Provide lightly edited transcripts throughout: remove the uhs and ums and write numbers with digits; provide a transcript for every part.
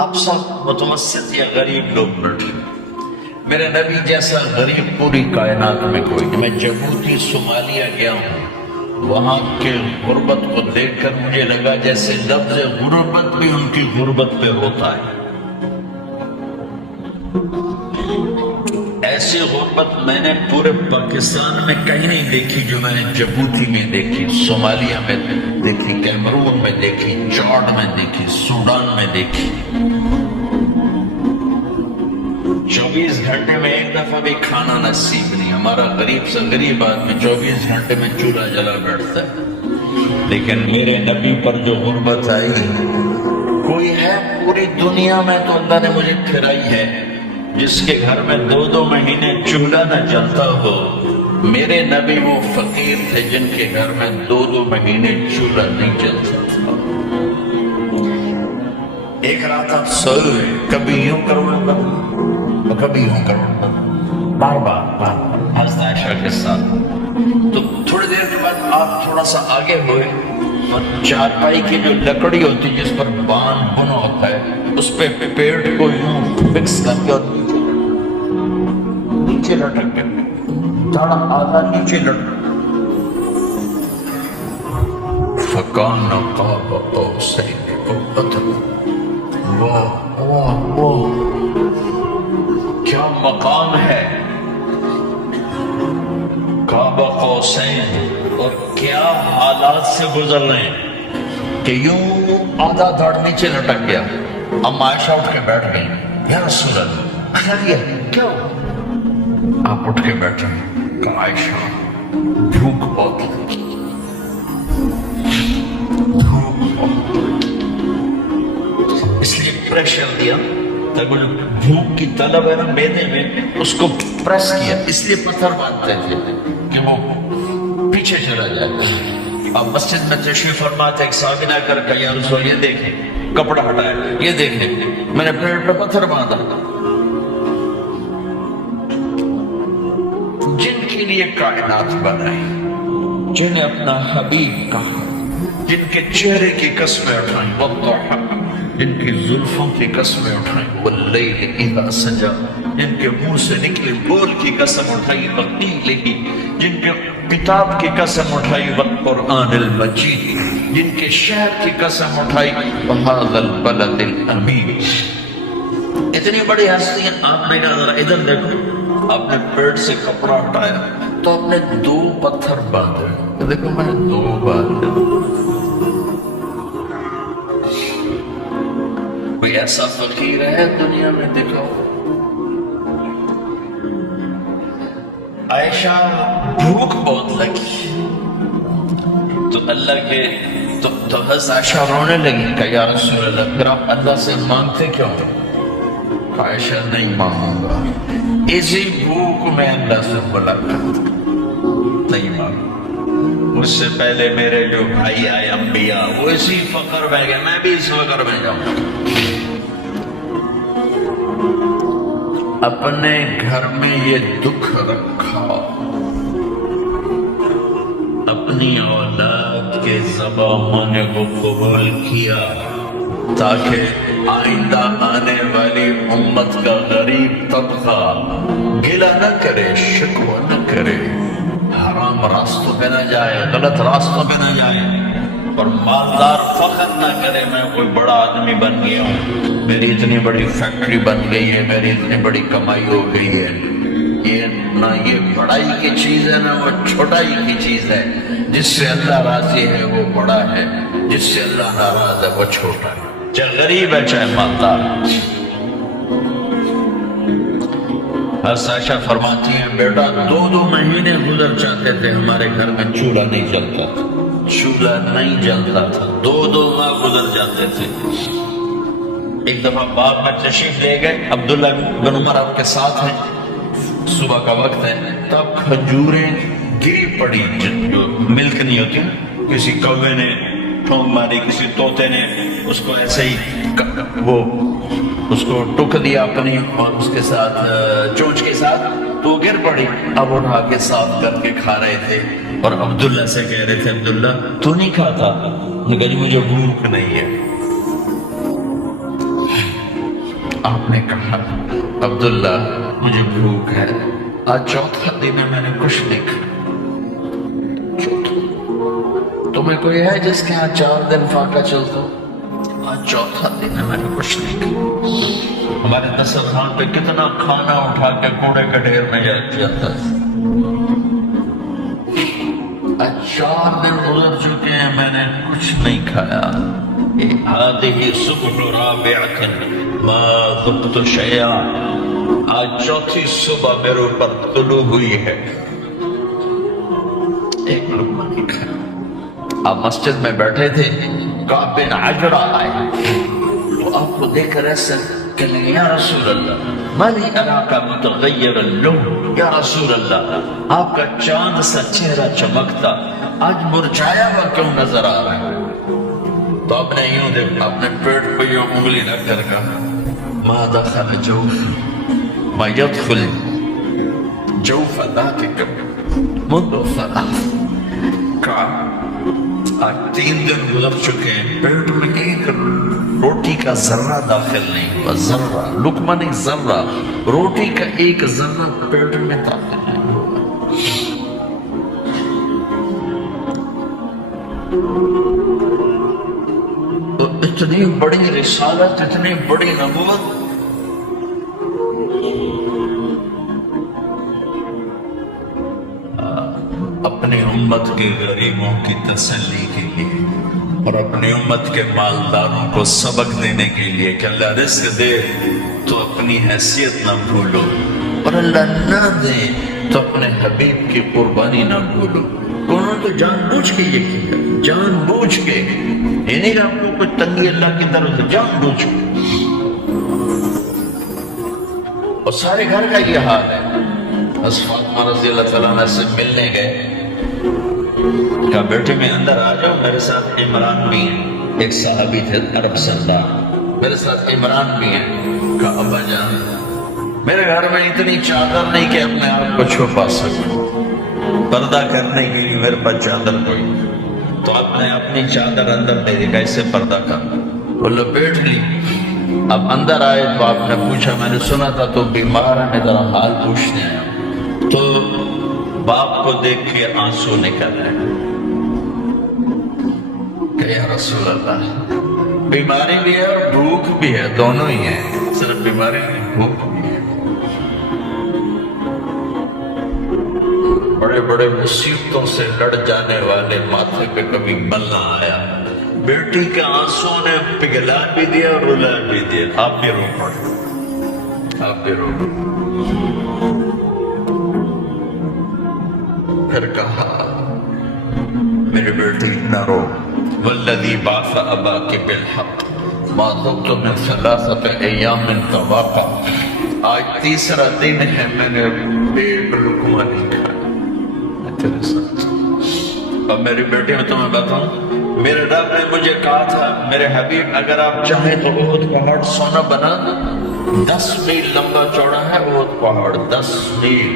آپ سب متوسط یا غریب لوگ بیٹھے، میرے نبی جیسا غریب پوری کائنات میں کوئی نہیں۔ میں جبوتی صومالیہ گیا ہوں، وہاں کے غربت کو دیکھ کر مجھے لگا جیسے لفظ غربت بھی ان کی غربت پہ ہوتا ہے۔ ایسی غربت میں نے پورے پاکستان میں کہیں نہیں دیکھی جو میں نے جبوتی میں دیکھی، صومالیہ میں دیکھی، کیمرون میں دیکھی، چاڈ میں دیکھی، سوڈان میں دیکھی۔ 24 گھنٹے میں ایک دفعہ بھی کھانا نصیب نہیں۔ ہمارا غریب سے غریب آدمی 24 گھنٹے میں چولہا جلا بیٹھتا ہے، لیکن میرے نبی پر جو غربت آئی، کوئی ہے پوری دنیا میں تو اللہ نے مجھے پھرائی ہے جس کے گھر میں 2 مہینے چولہا نہ جلتا ہو۔ میرے نبی وہ فقیر تھے جن کے گھر میں 2 مہینے چولہا نہیں جلتا تھا۔ ایک رات آپ سوئے، کبھی یوں کروڑ بند، کبھی یوں کروڑ بند، بار بار حضرت عائشہ کے ساتھ۔ تو تھوڑی دیر کے بعد آپ تھوڑا سا آگے ہوئے اور چارپائی کی جو لکڑی ہوتی جس پر بان بنا ہوتا ہے، اس پہ پیٹ کو یوں فکس کر کے اور نیچے لٹک کے دھڑا آدھا نیچے لٹک، فکان قاب قوسین او ادنی۔ واہ واہ واہ، کیا مقام ہے قاب قوسین، اور کیا حالات سے گزر رہے ہیں کہ یوں آدھا دھڑ نیچے لٹک گیا۔ اب عائشہ اٹھ کے بیٹھ گئی، یا رسول اللہ خیریت کیا ہوا؟ آپ اٹھ کے بیٹھے، کہا عائشہ بھوک بہت لگی، بھوک بہت لگی، اس لیے پریشر دیا تاکہ جو بھوک کی طلب ہے نا میدے میں اس کو پریس کیا، اس لیے پتھر باندھتے تھے کہ وہ پیچھے چلا جائے۔ اب مسجد میں تشریف فرما تھا، ایک صحابی نے کر کہا یا رسول یہ دیکھیں، کپڑا ہٹایا، یہ دیکھیں میں نے پیٹ پہ پتھر باندھا۔ جن کے لیے کائنات بنائی، جنہیں اپنا حبیب کہا، جن کے چہرے کی قسمیں اٹھائیں، والضحى، جن کی زلفوں کی قسمیں اٹھائیں، واللیل اذا سجا، جن کے منہ سے نکلے بول کی قسم اٹھائی، وقیلہ، جن کے کتاب کی قسم اٹھائی، والقرآن المجید، جن کے شہر کی قسم اٹھائی، وہذا البلد الامین۔ اتنی بڑی ہستی ہیں، آپ نے کہا ذرا ادھر دیکھو، آپ نے پیٹ سے کپڑا ہٹایا تو آپ نے 2 پتھر باندھے، دیکھو میں نے 2 باندھے۔ کوئی ایسا فقیر ہے دنیا میں دکھاؤ؟ عائشہ بھوک بہت لگی تو اللہ کے تو حضرت عائشہ رونے لگی، کہ یا رسول اللہ پھر آپ اللہ سے مانگتے کیوں؟ عائشہ نہیں مانگوں گا، اسی بھوک میں اللہ سے ملاقات نہیں مانگوں، مجھ سے پہلے میرے جو بھائی آئے انبیاء وہ اسی فقر میں گئے، میں بھی اس فقر میں جاؤں گا۔ اپنے گھر میں یہ دکھ رکھا، اپنی اولاد کے ذبح ہونے کو قبول کیا تاکہ آئندہ آنے والی امت کا غریب طبقہ گلہ نہ کرے، شکوہ نہ کرے، حرام راستوں پہ نہ جائے، غلط راستوں پہ نہ جائے، اور مالدار فخر نہ کرے میں کوئی بڑا آدمی بن گیا ہوں، میری اتنی بڑی فیکٹری بن گئی ہے، میری اتنی بڑی کمائی ہو گئی ہے۔ یہ نہ یہ بڑائی کی چیز ہے نہ وہ چھوٹائی کی چیز ہے، جس سے اللہ راضی ہے وہ بڑا ہے، جس سے اللہ ناراض ہے وہ چھوٹا ہے، چاہے غریب ہے چاہے مالدار۔ حضرت عائشہ فرماتی ہیں بیٹا 2 مہینے گزر جاتے تھے ہمارے گھر میں چولہا نہیں جلتا تھا، چولہا نہیں جلتا تھا، 2 ماہ گزر جاتے تھے۔ ایک دفعہ باغ میں تشریف لے گئے، عبداللہ بن عمر آپ کے ساتھ ہیں، صبح کا وقت ہے، تب کھجوریں گری پڑی جو ملک نہیں ہوتی، کسی کوے نے ٹھونک ماری، کسی طوطے نے اس کو ایسے ہی وہ اس کو ٹک دیا اپنی اور اس کے ساتھ چونچ کے ساتھ، تو گر پڑی، اب اٹھا کے صاف کر کے کھا رہے تھے، اور عبداللہ سے کہہ رہے تھے عبداللہ تو نہیں کھاتا؟ انہوں نے کہا جی مجھے بھوک نہیں ہے۔ آپ نے کہا عبداللہ مجھے بھوک ہے، آج چوتھا دن ہے میں نے کچھ نہیں کھایا۔ چوتھا تمہیں کوئی ہے جس کے ہاں 4 دن فاقہ چلتا؟ آج چوتھا دن ہے میں نے کچھ نہیں کھایا۔ ہمارے دسترخوان پہ کتنا کھانا اٹھا کے کوڑے کے ڈھیر میں رکھ جاتا ہے۔ آج 4 دن گزر چکے ہیں میں نے کچھ نہیں کھایا۔ هذه صبح رابعة ما ذقت شيئا، آج چوتھی صبح میرے اوپر طلوع ہوئی ہے، ایک لقمہ نہیں کھایا۔ آپ مسجد میں بیٹھے تھے، کعب بن عجرہ آئے، وہ آپ کو دیکھ کر ایسا کہنے لگے یا رسول اللہ مالی اراک متغیر اللون، یا رسول اللہ آپ کا چاند سا چہرہ چمکتا آج مرجھایا ہوا کیوں نظر آ رہا ہے؟ تو آپ نے یوں دیکھ اپنے پیٹ پہ یوں انگلی رکھ کر کہا ما دخل جوف ما يدخل جوف ذاتک منذ ثلاث، کہا آج 3 دن گزر چکے ہیں، پیٹ میں ایک روٹی کا ذرہ داخل نہیں ہوا، ذرہ، لقمہ نہیں ذرہ، روٹی کا ایک ذرہ پیٹ میں داخل نہیں ہوا۔ تو اتنی بڑی رسالت، اتنی بڑی نبوت، اپنی امت کے غریبوں کی تسلی کے لیے اور اپنی امت کے مالداروں کو سبق دینے کے لیے کہ اللہ رزق دے تو اپنی حیثیت نہ بھولو، اور اللہ نہ دے تو اپنے حبیب کی قربانی نہ بھولو۔ انہوں نے تو جان بوجھ کے یہ کیا، جان بوجھ کے، یہ نہیں کہ آپ کو کوئی تنگی اللہ کی طرف سے، جان بوجھ کے۔ اور سارے گھر کا یہ حال ہے۔ حضرت فاطمہ رضی اللہ تعالیٰ عنہ سے ملنے گئے، کہا بیٹے میں اندر آ جاؤ، میرے ساتھ عمران بھی ہیں، ایک صحابی تھے عرب سردار، میرے ساتھ عمران بھی ہیں۔ کہا ابا جان میرے گھر میں اتنی چادر نہیں کہ اپنے آپ کو چھپا سکوں، پردہ کرنے کے لیے میرے پاس چادر کوئی، تو آپ نے اپنی چادر اندر دے دی، کیسے پردہ کر؟ وہ لپیٹ لی۔ اب اندر آئے تو آپ نے پوچھا میں نے سنا تھا تو بیمار ہے، میں ذرا حال پوچھنے آیا، تو باپ کو دیکھ کے آنسو نکل رہے کہ یا رسول اللہ بیماری بھی ہے اور بھوک بھی ہے، دونوں ہی ہیں، صرف بیماری نہیں بھوک بھی ہے۔ بڑے بڑے مصیبتوں سے لڑ جانے والے ماتھے پہ کبھی بل نہ آیا، بیٹی کے آنسوں نے پگھلا بھی دیا اور رلا بھی دیا۔ آپ بھی رو پڑے، آپ بھی رو پڑے۔ پھر کہا میری بیٹی نہ رو، والذی بعث اباک بالحق ما ذقت من 3 ایام طواقا، آج 3 دن ہے میں نے ایک لقمہ نہیں کھایا تیرے ساتھ۔ اور میری بیٹی میں تمہیں بتاؤں، میرے رب نے مجھے کہا تھا میرے حبیب اگر آپ چاہیں تو احد پہاڑ سونا بنا دو، 10 میل لمبا چوڑا ہے احد پہاڑ، 10 میل،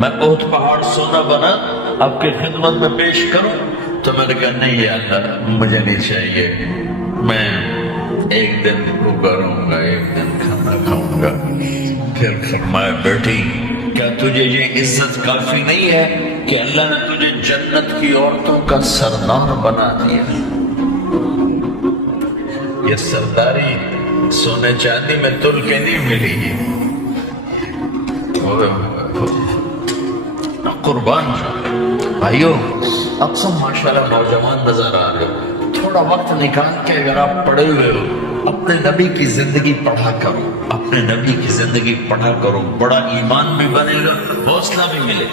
میں احد پہاڑ سونا بنا آپ کی خدمت میں پیش کروں؟ تو میں نے کہا نہیں یا اللہ مجھے نہیں چاہیے، میں ایک دن بھوکا رہوں گا، ایک دن کھانا کھاؤں گا۔ پھر فرمایا بیٹی کیا تجھے یہ عزت کافی نہیں ہے کہ اللہ نے تجھے جنت کی عورتوں کا سردار بنا دیا؟ یہ سرداری سونے چاندی میں تل کے نہیں ملی ہے، قربان بھائیو اب سب ماشاءاللہ نوجوان نظر آ رہے ہو، تھوڑا وقت نکال کے اگر آپ پڑھے ہوئے ہو اپنے نبی کی زندگی پڑھا کرو، اپنے نبی کی زندگی پڑھا کرو، بڑا ایمان بھی بنے گا، حوصلہ بھی ملے۔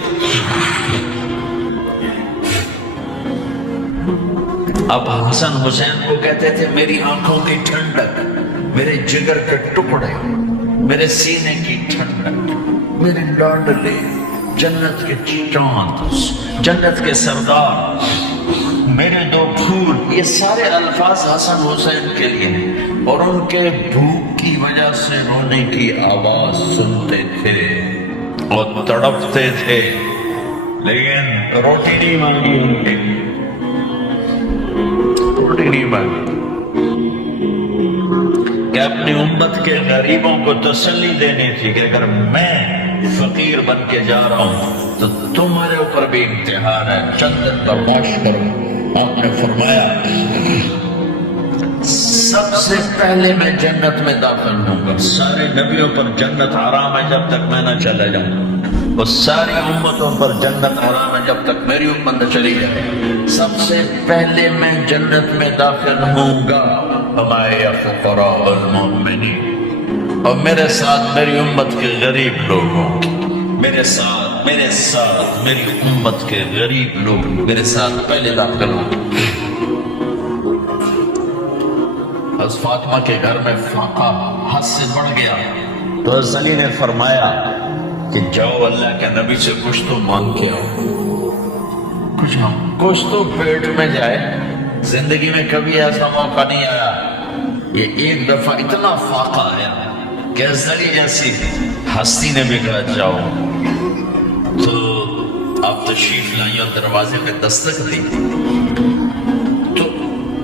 اب حسن حسین کو کہتے تھے میری آنکھوں کی ٹھنڈک، میرے جگر کے ٹکڑے، میرے سینے کی ٹھنڈک، میرے لاڈلے، جنت کے چاند، جنت کے سردار، میرے 2 پھول، یہ سارے الفاظ حسن حسین کے لیے ہیں، اور ان کے بھوک کی وجہ سے رونے کی آواز سنتے تھے اور تڑپتے تھے، لیکن روٹی نہیں مانگی، ان کے روٹی نہیں مانگی۔ کہ اپنی امت کے غریبوں کو تسلی دینی تھی کہ اگر میں فقیر بن کے جا رہا ہوں تو تمہارے اوپر بھی امتحان ہے، چند دن برداشت کرو۔ آپ نے فرمایا سب سے پہلے میں جنت میں داخل ہوں گا، سارے نبیوں پر جنت حرام ہے جب تک میں نہ چلا جاؤں، اور ساری امتوں پر جنت حرام ہے جب تک میری امت نہ چلی جائے۔ سب سے پہلے میں جنت میں داخل ہوں گا ہمارے فقراء المؤمنین، اور میرے ساتھ میری امت کے غریب لوگ ہوں گے، میرے ساتھ میری امت کے غریب لوگ میرے ساتھ پہلے داخل ہوں گے۔ حضرت فاطمہ کے گھر میں فاقہ حد سے بڑھ گیا تو حضرت علی نے فرمایا کہ جاؤ اللہ کے نبی سے کچھ تو مانگ کے آؤ، کچھ تو پیٹ میں جائے۔ زندگی میں کبھی ایسا موقع نہیں آیا، یہ ایک دفعہ اتنا فاقہ آیا کہ حضرت علی جیسی ہستی نے بھی کہا جاؤ، تو آپ تشریف لائیں اور دروازے پہ دستک دی تو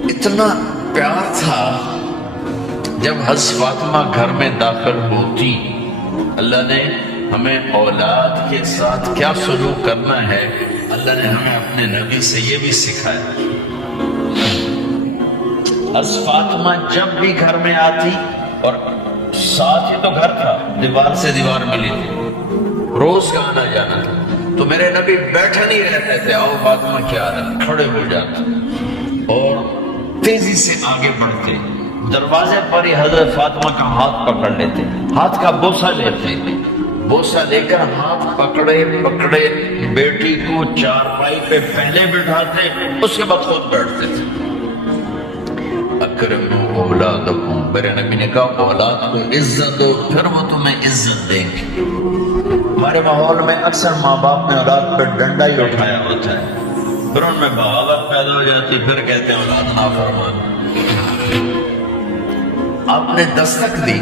اتنا پیار تھا۔ جب حضرت فاطمہ گھر میں داخل ہوتی، اللہ نے ہمیں اولاد کے ساتھ کیا سلوک کرنا ہے اللہ نے ہمیں اپنے نبی سے یہ بھی سکھایا۔ حضرت فاطمہ جب بھی گھر میں آتی، اور ساتھ ہی تو گھر تھا، دیوار سے دیوار ملی تھی، روز کا آنا جانا تھا، تو میرے نبی بیٹھے نہیں رہتے تھے، آؤ فاطمہ کیا حالت، کھڑے ہو جاتے اور تیزی سے آگے بڑھتے، دروازے پر ہی حضرت فاطمہ کا ہاتھ پکڑ لیتے، ہاتھ کا بوسہ لیتے، بوسہ لے کر ہاتھ پکڑے بیٹی کو چارپائی پہ پہلے بٹھاتے، اس کے بعد خود بیٹھتے تھے۔ اکرموا اولادکم، میرے نبی نے کہا اولاد کو عزت دو، پھر وہ تمہیں عزت دیں گے۔ ہمارے ماحول میں اکثر ماں باپ نے اولاد پہ ڈنڈا ہی اٹھایا ہوتا ہے، پھر ان میں بغاوت پیدا ہو جاتی، پھر کہتے ہیں اولاد نافرمان۔ آپ نے دستک دی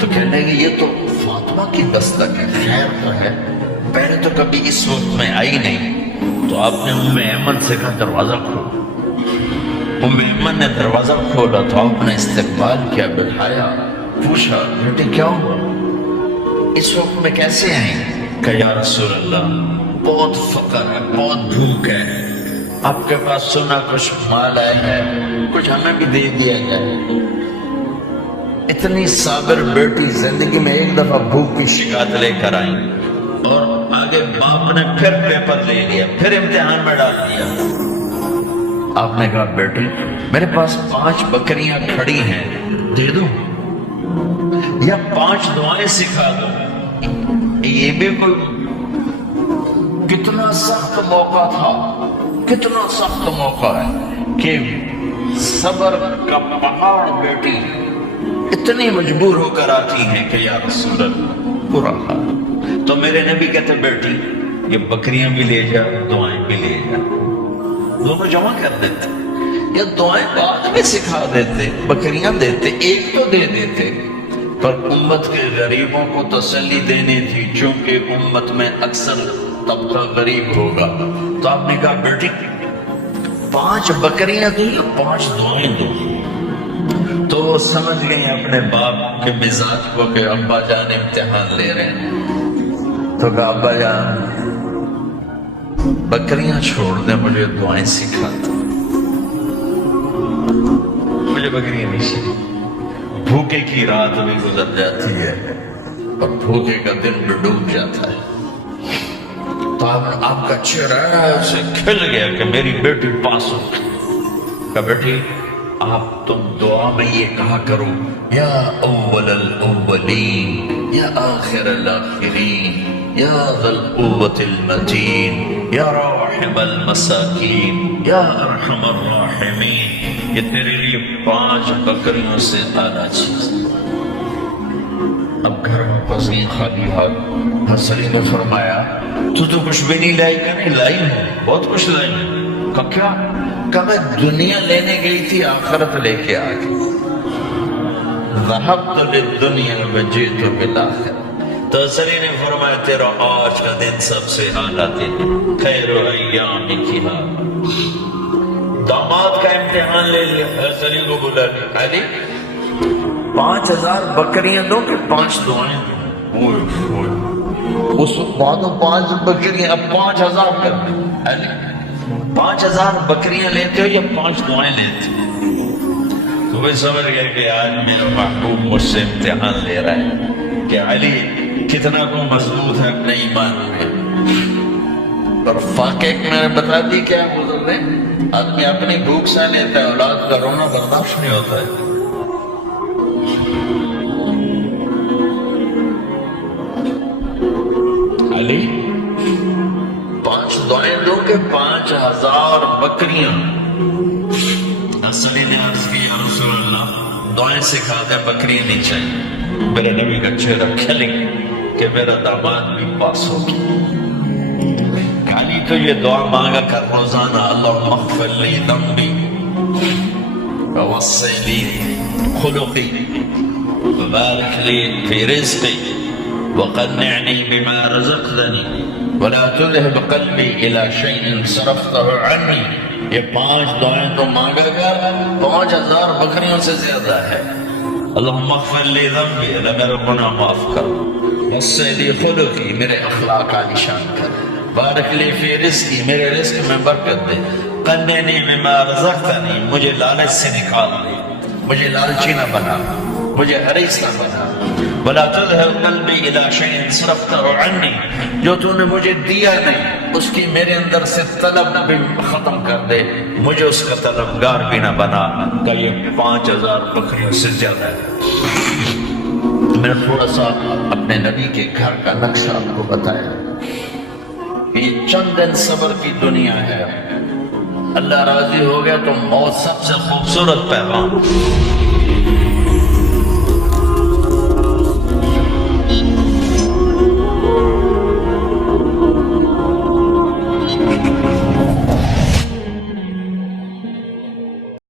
تو کہنے لگے یہ تو فاطمہ کی دستک ہے، خیر تو ہے، پہلے تو کبھی اس وقت میں آئی نہیں، تو آپ نے ام ایمن سے کہا دروازہ کھولو۔ ام ایمن نے دروازہ کھولا تو آپ نے استقبال کیا، بٹھایا، پوچھا بیٹے کیا ہوا، اس وقت میں کیسے آئیں؟ کہ یا رسول اللہ بہت فقر ہے، بہت بھوک ہے، آپ کے پاس سنا کچھ مال آیا ہے، کچھ ہمیں بھی دے دیا جائے۔ اتنی صابر بیٹی زندگی میں ایک دفعہ بھوک کی شکایت لے کر آئی، اور آگے باپ نے پھر پیپر لے لیا، پھر امتحان میں ڈال دیا۔ آپ نے کہا بیٹی میرے پاس 5 بکریاں کھڑی ہیں، دے دو یا 5 دعائیں سکھا دو۔ یہ بھی کوئی کتنا سخت موقع تھا، کتنا سخت موقع ہے کہ صبر کا پہاڑ بیٹی اتنی مجبور ہو کر آتی ہیں کہ یا رسول اللہ برا حال۔ تو میرے نبی کہتے بیٹی یہ بکریاں بھی لے جا، دعائیں بھی لے جا، دونوں جمع کر دیتے، یا دعائیں بعد میں سکھا دیتے، بکریاں دیتے، ایک تو دے دیتے، پر امت کے غریبوں کو تسلی دینی تھی، چونکہ امت میں اکثر طبقہ غریب ہوگا۔ تو آپ نے کہا بیٹی 5 بکریاں دو یا 5 دعائیں دو۔ تو وہ سمجھ گئی اپنے باپ کے مزاج کو کہ ابا جان امتحان لے رہے ہیں، تو کہا ابا جان بکریاں چھوڑ دیں، مجھے دعائیں سکھا دو، مجھے بکریاں نہیں سکھا۔ بھوکے کی رات بھی گزر جاتی ہے اور بھوکے کا دن بھی ڈوب جاتا ہے، تو آپ کا چہرہ اسے کھل گیا کہ میری بیٹی پاس ہو۔ کہ بیٹی آپ تم دعا میں یہ کہا کرو یا اول الاولین یا آخر الاخرین یا ذا القوة المتین یا راحم المساکین یا ارحم الراحمین۔ یہ تیرے لیے 5 بکریوں سے اعلیٰ چیز۔ اب گھر واپس گئی خالی ہاتھ۔ حسلی نے فرمایا تو کچھ بھی نہیں لائی؟ کہ نہیں لائی ہوں، بہت کچھ لائی ہوں۔ کہ کیا؟ کہ میں دنیا لینے گئی تھی، آخرت لے کے آ گئی۔ ذہبت للدنیا وجئت بالآخرہ۔ تو حسلی نے فرمایا تیرا آج کا دن سب سے اعلیٰ دن، خیر ایامک ھذا۔ داماد کا امتحان لے لیا، حسلی کو بلا لیا، علی 5000 بکریاں دو کہ 5 دعائیں دو؟ اس وقت 5 بکریاں، اب 5000 کر دیں۔ 5000 بکریاں لیتے ہو یا 5 دعائیں لیتے ہو؟ تو وہ سمجھ گئے کہ آج میرا محبوب مجھ سے امتحان لے رہا ہے کہ علی کتنا کو مضبوط ہے اپنے ایمان میں۔ اور واقعہ میں نے بتا دی کیا گزر رہے، آدمی اپنی بھوک سے لیتا ہے، اولاد کا رونا برداشت نہیں ہوتا ہے۔ علی 5 دعائیں دو کہ 5000 بکریاں؟ علی نے عرض کی یا رسول اللہ دعائیں سکھاتے ہیں، بکری نہیں چاہیے، میرے نبی کا چہرہ کھل گیا کہ میرا داماد بھی پاس ہو گیا۔ علی تو یہ دعا مانگا کر روزانہ، اللہم اغفر لی ذنبی ووسع لی خلقی وبارک لی فی رزقی وقنعنی بما رزقتنی ولا تذهب قلبی الی شیء صرفته عنی۔ یہ 5 دعائیں تو مانگا کر، 5000 بکریوں سے زیادہ ہے۔ اللہم اغفر لی ذنبی، اللہ میرا گناہ معاف کر، وسع لی خلقی، میرے اخلاق کا نشان کر، بارک لی فی رزقی، میرے رزق میں برکت دے، قنعنی بما رزقتنی، مجھے لالچ سے نکال دے، مجھے لالچی نہ بنا، مجھے حریص نہ بنا، ولا تذهب قلبی الی شیء صرفته عنی، جو تو نے مجھے دیا نہیں اس کی میرے اندر سے طلب بھی ختم کر دے، مجھے اس کا طلبگار بھی نہ بنا۔ کہ یہ 5000 بکریوں سے زیادہ ہے۔ میں نے تھوڑا سا اپنے نبی کے گھر کا نقشہ آپ کو بتایا۔ یہ چند دن صبر کی دنیا ہے، اللہ راضی ہو گیا تو موت سب سے خوبصورت پیغام۔